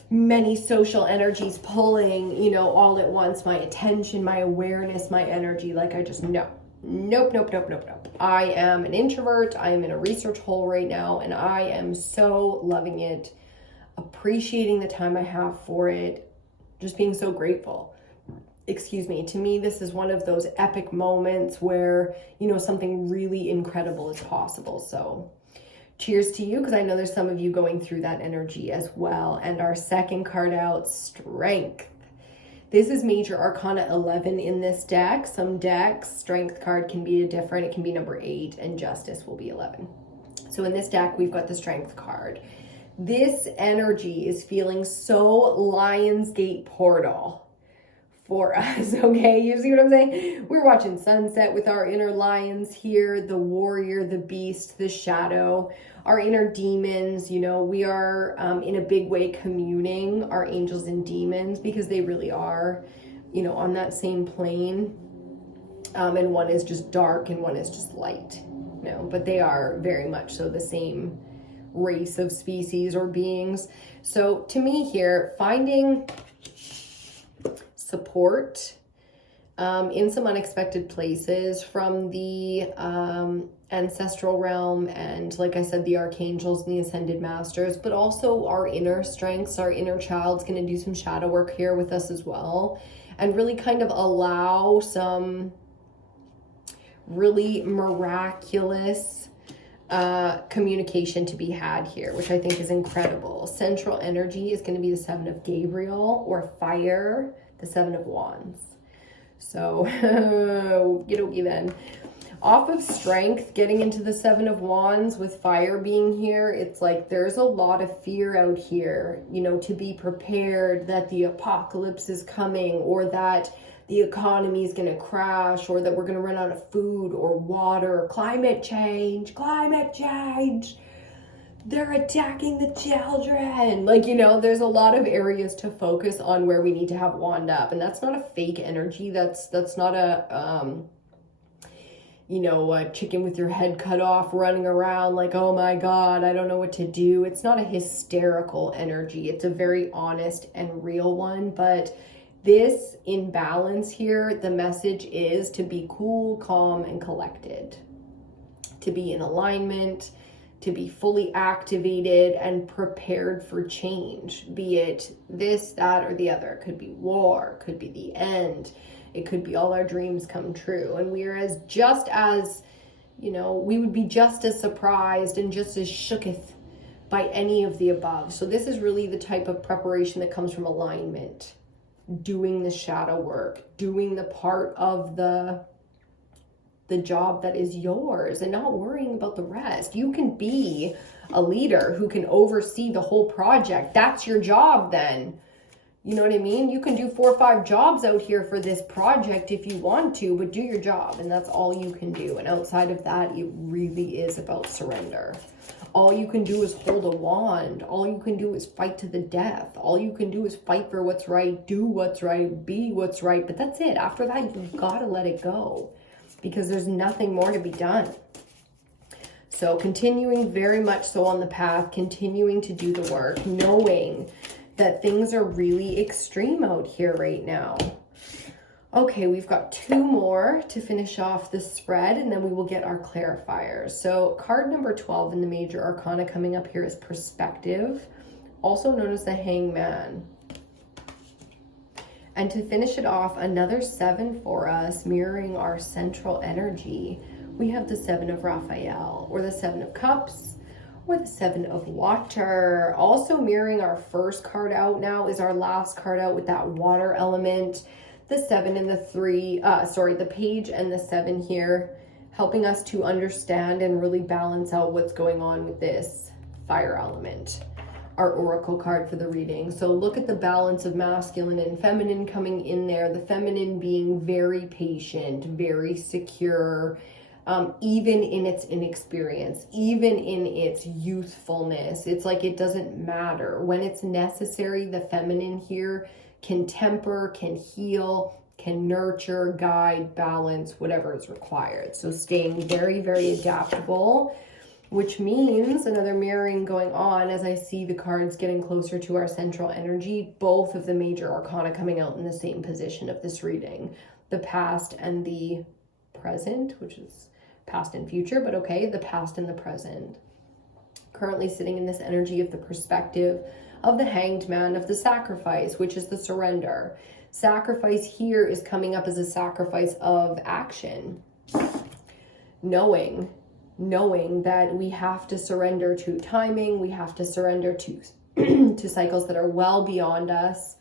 many social energies pulling, you know, all at once, my attention, my awareness, my energy. Like, I just, no. Nope. I am an introvert. I am in a research hole right now, and I am so loving it, appreciating the time I have for it, just being so grateful. Excuse me. To me, this is one of those epic moments where, you know, something really incredible is possible. So cheers to you, because I know there's some of you going through that energy as well. And our second card out, Strength. This is Major Arcana 11 in this deck. Some decks, Strength card can be different. It can be number 8, and Justice will be 11. So in this deck, we've got the Strength card. This energy is feeling so Lionsgate Portal for us, okay? You see what I'm saying? We're watching sunset with our inner lions here, the warrior, the beast, the shadow, our inner demons. You know, we are in a big way communing our angels and demons, because they really are, you know, on that same plane. And one is just dark and one is just light, you know, but they are very much so the same race of species or beings. So to me here, finding support in some unexpected places from the ancestral realm, and like I said, the archangels and the ascended masters, but also our inner strengths. Our inner child's going to do some shadow work here with us as well, and really kind of allow some really miraculous communication to be had here, which I think is incredible. Central energy is going to be the 7 of Gabriel, or fire, the 7 of Wands. So, okie then. Off of Strength, getting into the 7 of Wands with fire being here, it's like there's a lot of fear out here, you know, to be prepared that the apocalypse is coming, or that the economy is going to crash, or that we're going to run out of food or water. Climate change. They're attacking the children. Like, you know, there's a lot of areas to focus on where we need to have wand up. And that's not a fake energy. That's not a, you know, a chicken with your head cut off running around like, oh my God, I don't know what to do. It's not a hysterical energy. It's a very honest and real one. But this imbalance here, the message is to be cool, calm, and collected, to be in alignment, to be fully activated and prepared for change, be it this, that, or the other. It could be war, could be the end. It could be all our dreams come true. And we are just as, you know, we would be just as surprised and just as shooketh by any of the above. So this is really the type of preparation that comes from alignment, doing the shadow work, doing the part of the job that is yours, and not worrying about the rest. You can be a leader who can oversee the whole project. That's your job then. You know what I mean? You can do 4 or 5 jobs out here for this project if you want to, but do your job, and that's all you can do. And outside of that, it really is about surrender. All you can do is hold a wand. All you can do is fight to the death. All you can do is fight for what's right, do what's right, be what's right. But that's it. After that, you've got to let it go because there's nothing more to be done. So continuing very much so on the path, continuing to do the work, knowing that things are really extreme out here right now. Okay, we've got 2 more to finish off the spread, and then we will get our clarifiers. So card number 12 in the major arcana coming up here is Perspective, also known as the Hangman. And to finish it off, another 7 for us, mirroring our central energy. We have the 7 of Raphael, or the 7 of Cups, or the 7 of Water. Also mirroring our first card out now is our last card out with that water element. The 7 and the 3, the page and the 7 here, helping us to understand and really balance out what's going on with this fire element. Our oracle card for the reading. So look at the balance of masculine and feminine coming in there. The feminine being very patient, very secure, even in its inexperience, even in its youthfulness. It's like it doesn't matter. When it's necessary, the feminine here can temper, can heal, can nurture, guide, balance, whatever is required. So staying very, very adaptable, which means another mirroring going on as I see the cards getting closer to our central energy, both of the major arcana coming out in the same position of this reading, the past and the present, which is past and future, but okay, the past and the present. Currently sitting in this energy of the perspective of the Hanged Man, of the sacrifice, which is the surrender. Sacrifice here is coming up as a sacrifice of action. Knowing that we have to surrender to timing, we have to surrender to to cycles that are well beyond us.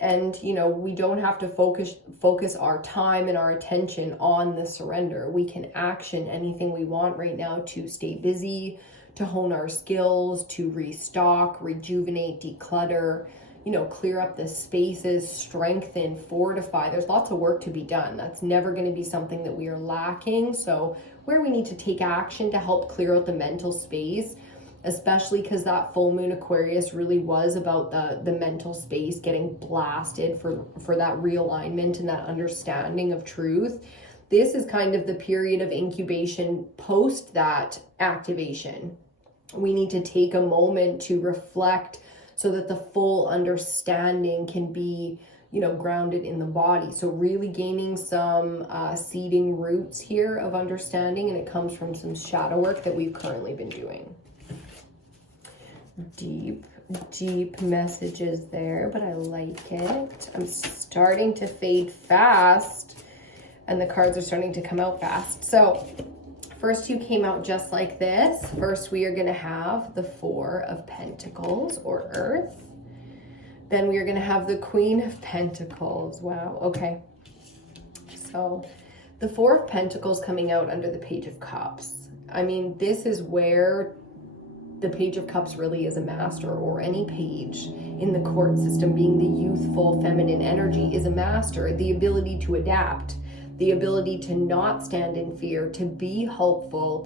And, you know, we don't have to focus our time and our attention on the surrender. We can action anything we want right now to stay busy, to hone our skills, to restock, rejuvenate, declutter, you know, clear up the spaces, strengthen, fortify. There's lots of work to be done. That's never going to be something that we are lacking. So where we need to take action to help clear out the mental space, especially because that full moon Aquarius really was about the mental space getting blasted for that realignment and that understanding of truth. This is kind of the period of incubation post that activation. We need to take a moment to reflect so that the full understanding can be, you know, grounded in the body. So really gaining some seeding roots here of understanding, and it comes from some shadow work that we've currently been doing. Deep messages there, but I like it. I'm starting to fade fast and the cards are starting to come out fast. So first 2 came out just like this. First, we are going to have the 4 of Pentacles, or Earth. Then we are going to have the Queen of Pentacles. Wow. Okay. So the 4 of Pentacles coming out under the Page of Cups. I mean, this is where the Page of Cups really is a master, or any page in the court system, being the youthful feminine energy, is a master. The ability to adapt, the ability to not stand in fear, to be hopeful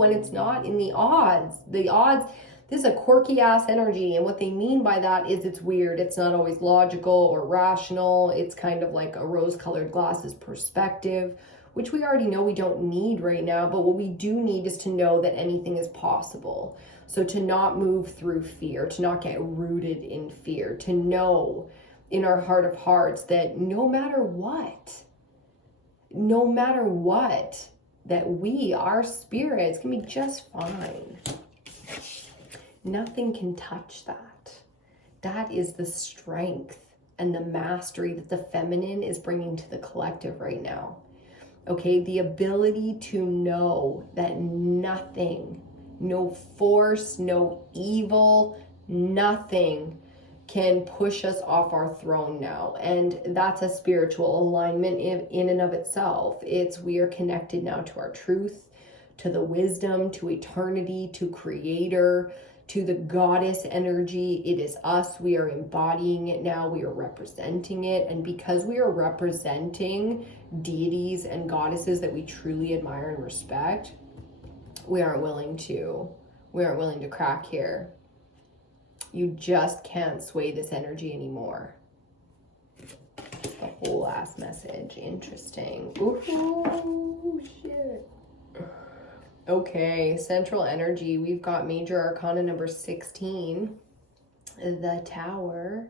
when it's not in the odds. The odds, this is a quirky ass energy, and what they mean by that is it's weird. It's not always logical or rational. It's kind of like a rose-colored glasses perspective, which we already know we don't need right now, but what we do need is to know that anything is possible. So to not move through fear, to not get rooted in fear, to know in our heart of hearts that no matter what, that we, our spirits, can be just fine. Nothing can touch that. That is the strength and the mastery that the feminine is bringing to the collective right now. Okay, the ability to know that nothing, no force, no evil, nothing can push us off our throne now. And that's a spiritual alignment in and of itself. It's we are connected now to our truth, to the wisdom, to eternity, to creator, to the goddess energy. It is us. We are embodying it now. We are representing it. And because we are representing deities and goddesses that we truly admire and respect, we aren't willing to crack here. You just can't sway this energy anymore. That's the whole last message. Interesting. Ooh, shit. Okay, central energy. We've got major arcana number 16, the Tower,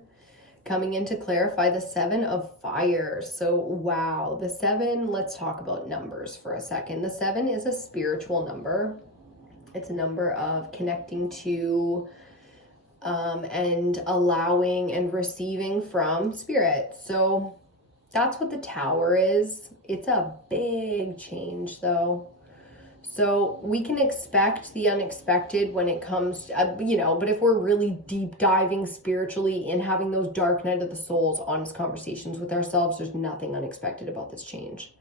coming in to clarify the 7 of fire. So, wow, the 7, let's talk about numbers for a second. The 7 is a spiritual number. It's a number of connecting to and allowing and receiving from spirit. So that's what the Tower is. It's a big change though. So we can expect the unexpected when it comes to, but if we're really deep diving spiritually and having those dark night of the souls, honest conversations with ourselves, there's nothing unexpected about this change.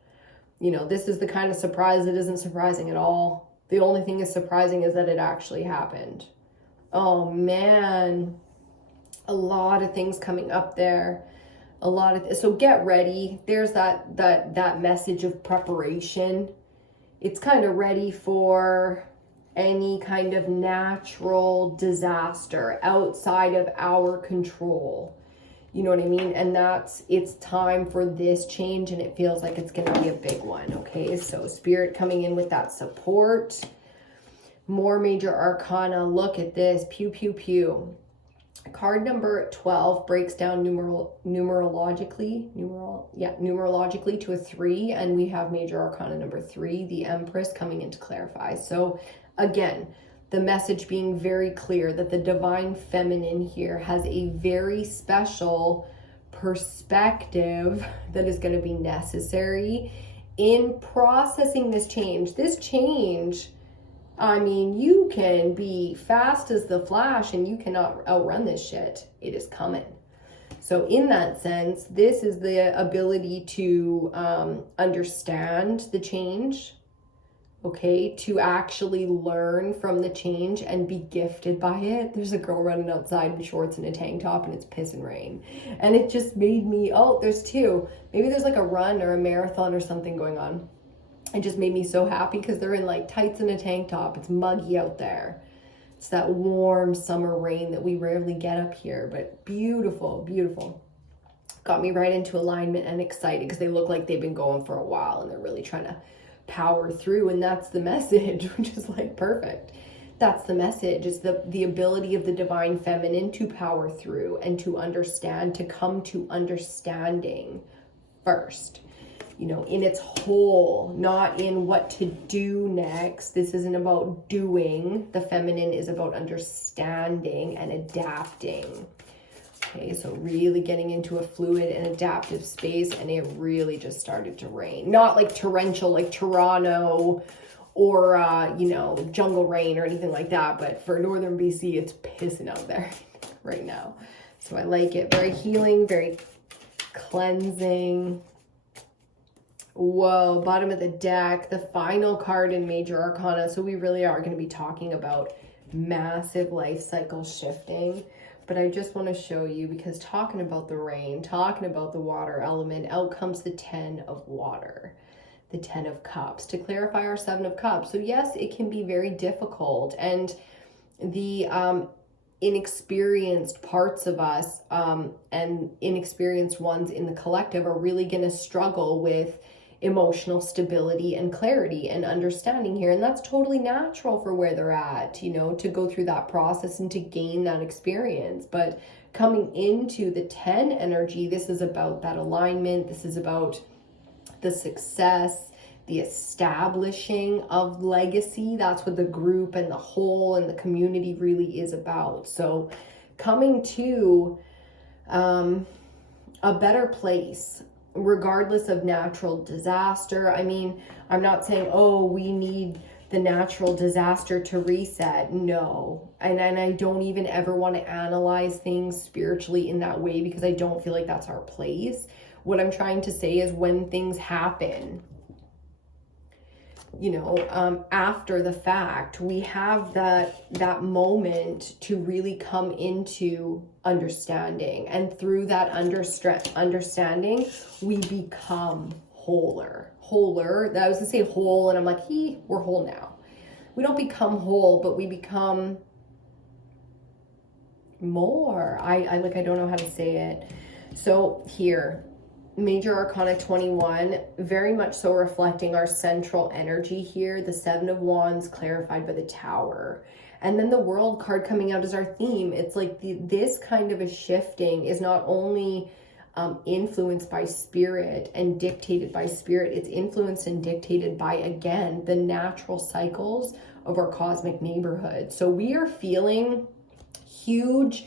This is the kind of surprise that isn't surprising at all. The only thing is surprising is that it actually happened. Oh man, a lot of things coming up there. So get ready. There's that message of preparation. It's kind of ready for any kind of natural disaster outside of our control. You know what I mean? And it's time for this change, and it feels like it's going to be a big one. Okay, so spirit coming in with that support. More major arcana. Look at this. Pew, pew, pew. Card number 12 breaks down numerologically to a 3, and we have major arcana number 3, the Empress, coming in to clarify. So again, the message being very clear that the divine feminine here has a very special perspective that is going to be necessary in processing this change. This change, I mean, you can be fast as the flash and you cannot outrun this shit. It is coming. So in that sense, this is the ability to understand the change, okay, to actually learn from the change and be gifted by it. There's a girl running outside in shorts and a tank top and it's pissing rain. And it just made me, there's 2. Maybe there's like a run or a marathon or something going on. It just made me so happy because they're in like tights and a tank top. It's muggy out there. It's that warm summer rain that we rarely get up here, but beautiful, beautiful. Got me right into alignment and excited because they look like they've been going for a while and they're really trying to power through. And that's the message, which is like perfect. That's the message, is the ability of the divine feminine to power through and to understand, to come to understanding first. In its whole, not in what to do next. This isn't about doing. The feminine is about understanding and adapting. Okay, so really getting into a fluid and adaptive space, and it really just started to rain. Not like torrential, like Toronto or, jungle rain or anything like that, but for northern BC, it's pissing out there right now. So I like it. Very healing, very cleansing. Whoa, bottom of the deck, the final card in major arcana. So we really are going to be talking about massive life cycle shifting. But I just want to show you, because talking about the rain, talking about the water element, out comes the 10 of water, the 10 of cups, to clarify our 7 of cups. So yes, it can be very difficult. And the inexperienced parts of us and inexperienced ones in the collective are really going to struggle with emotional stability and clarity and understanding here. And that's totally natural for where they're at, to go through that process and to gain that experience. But coming into the 10 energy, this is about that alignment. This is about the success, the establishing of legacy. That's what the group and the whole and the community really is about. So coming to a better place, regardless of natural disaster. I mean, I'm not saying, we need the natural disaster to reset. No. And I don't even ever want to analyze things spiritually in that way, because I don't feel like that's our place. What I'm trying to say is, when things happen, after the fact, we have that moment to really come into understanding. And through that understanding, we become wholer. I was gonna say whole, and I'm like, we're whole now. We don't become whole, but we become more. I don't know how to say it. So here, Major Arcana 21, very much so reflecting our central energy here, the Seven of Wands clarified by the Tower. And then the World card coming out as our theme. It's like this kind of a shifting is not only influenced by spirit and dictated by spirit, it's influenced and dictated by, again, the natural cycles of our cosmic neighborhood. So we are feeling huge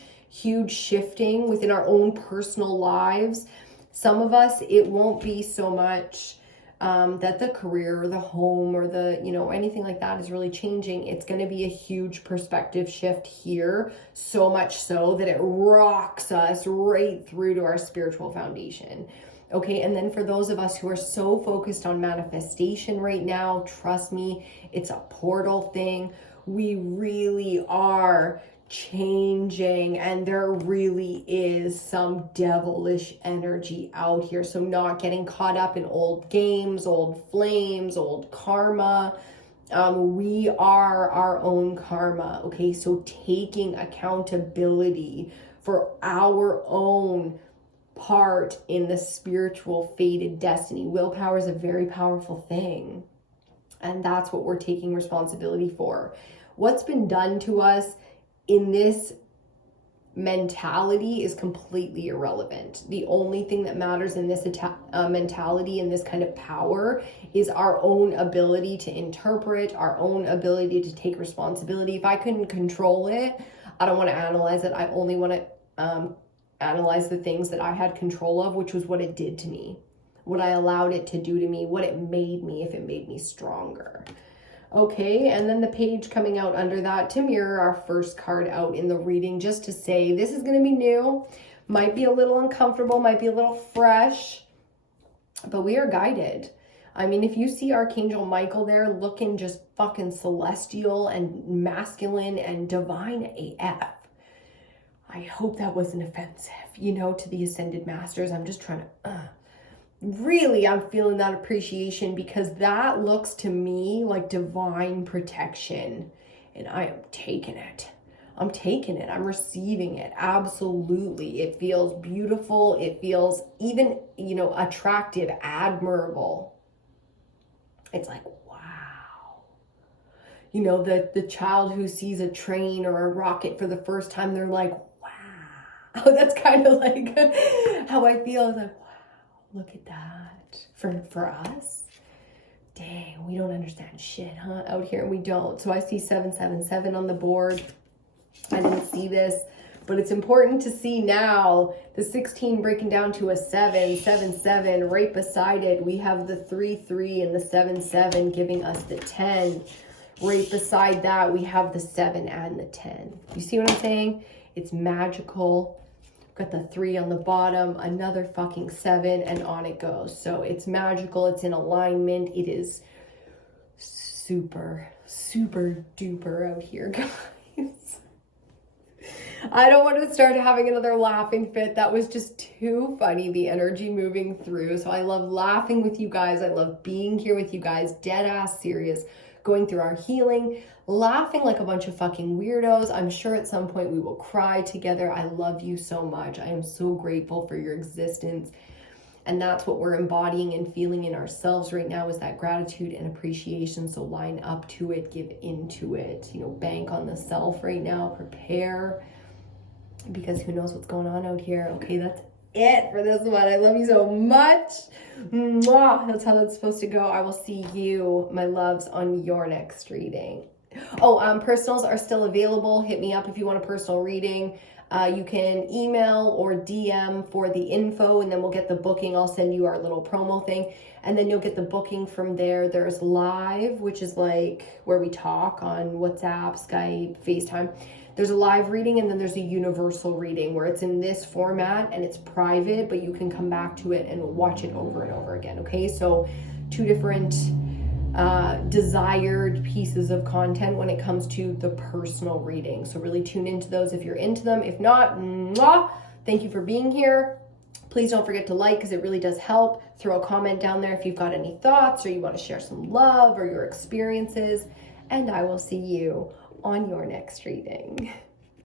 shifting within our own personal lives. Some of us, it won't be so much that the career or the home or the, anything like that is really changing. It's going to be a huge perspective shift here, so much so that it rocks us right through to our spiritual foundation. Okay, and then for those of us who are so focused on manifestation right now, trust me, it's a portal thing. We really are changing, and there really is some devilish energy out here. So not getting caught up in old games, old flames, old karma. We are our own karma. Okay, so taking accountability for our own part in the spiritual fated destiny. Willpower is a very powerful thing, and that's what we're taking responsibility for. What's been done to us in this mentality is completely irrelevant. The only thing that matters in this mentality and this kind of power is our own ability to interpret, our own ability to take responsibility. If I couldn't control it, I don't want to analyze it. I only want to analyze the things that I had control of, which was what it did to me, what I allowed it to do to me, what it made me, if it made me stronger. Okay, and then the page coming out under that to mirror our first card out in the reading, just to say this is going to be new, might be a little uncomfortable, might be a little fresh, but we are guided. I mean, if you see Archangel Michael there looking just fucking celestial and masculine and divine AF, I hope that wasn't offensive, to the Ascended Masters. I'm just trying to... Really, I'm feeling that appreciation, because that looks to me like divine protection, and I am taking it. I'm receiving it. Absolutely. It feels beautiful. It feels even, attractive, admirable. It's like, wow. The child who sees a train or a rocket for the first time, they're like, wow. That's kind of like how I feel. I was like, look at that. For us, dang, we don't understand shit, huh? Out here, we don't. So I see 777 on the board. I didn't see this, but it's important to see now the 16 breaking down to a 7, 7, 7. Right beside it, we have the 3, 3 and the 7, 7 giving us the 10. Right beside that, we have the 7 and the 10. You see what I'm saying? It's magical. Got the 3 on the bottom, another fucking 7, and on it goes. So it's magical. It's in alignment. It is super duper out here, guys. I don't want to start having another laughing fit. That was just too funny, the energy moving through. So I love laughing with you guys. I love being here with you guys, dead ass serious, going through our healing, laughing like a bunch of fucking weirdos. I'm sure at some point we will cry together. I love you so much. I am so grateful for your existence. And that's what we're embodying and feeling in ourselves right now, is that gratitude and appreciation. So line up to it, give into it, bank on the self right now, prepare, because who knows what's going on out here. Okay, that's it for this one. I love you so much. Mwah. That's how that's supposed to go. I will see you, my loves, on your next reading. Personals are still available. Hit me up if you want a personal reading. You can email or DM for the info, and then we'll get the booking. I'll send you our little promo thing, and then you'll get the booking from there. There's live, which is like where we talk on WhatsApp, Skype, FaceTime. There's a live reading, and then there's a universal reading where it's in this format and it's private, but you can come back to it and watch it over and over again. Okay, so 2 different desired pieces of content when it comes to the personal reading. So really tune into those if you're into them. If not, mwah, thank you for being here. Please don't forget to like, because it really does help. Throw a comment down there if you've got any thoughts or you want to share some love or your experiences. And I will see you on your next reading.